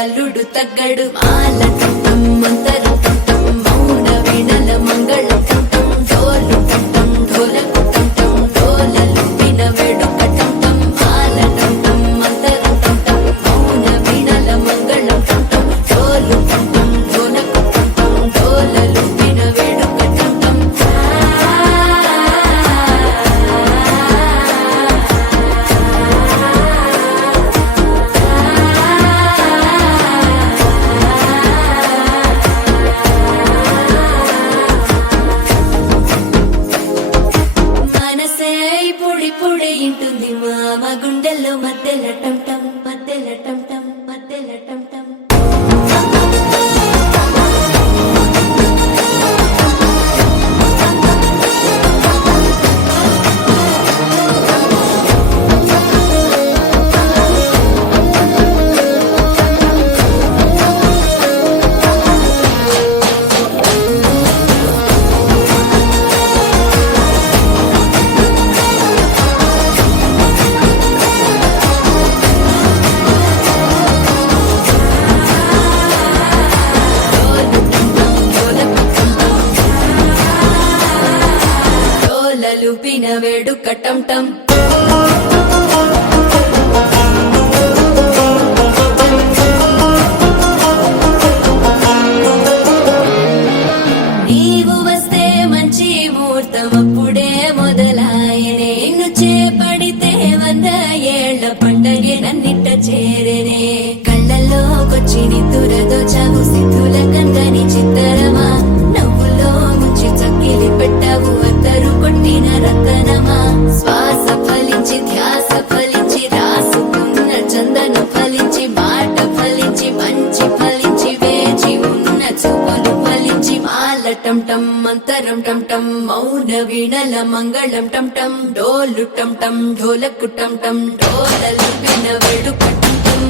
అల్లుడు తగ్గడు మాల టం మంతర టం మౌన వీణల మంగళ టం డోలు టం ఢోలకు టం డోలలు విన వేడుక టం మాల టం మంతర టం మౌన వీణల మంగళ టం డోలు టం ఢోలకు టం డోలలు విన వేడుక టం పొడి ఇంటుంది మామ గుండెల్లో మధ్యల టం టం మధ్యల టం టం మధ్యల టం టం లూపిన వేడుక టం టం నీవు వస్తే మంచి ముహూర్తం అప్పుడే మొదలాయనే నిన్ను చేపడితే 100 ఏళ్ల పండగే నన్నిట్ట చేరేనే కళ్ళల్లోకొచ్చి నిద్దురదోచావు సిద్ధుల కందని చిత్తరమా నవ్వులో ముంచి చక్కిలి పెట్టావు అద్దరు కొట్టిన రతనమా శ్వాస ఫలించి ధ్యాస ఫలించి రాసుకున్న చందన ఫలించి మాట ఫలించి మంచి ఫలించి వేచి ఉన్న చూపులు ఫలించి మాల టం టం మంతరం టం టం మౌన వీణల మంగళం టం టం డోలు టం టం ఢోలకు టం టం డోలలు విన వేడుక టం టం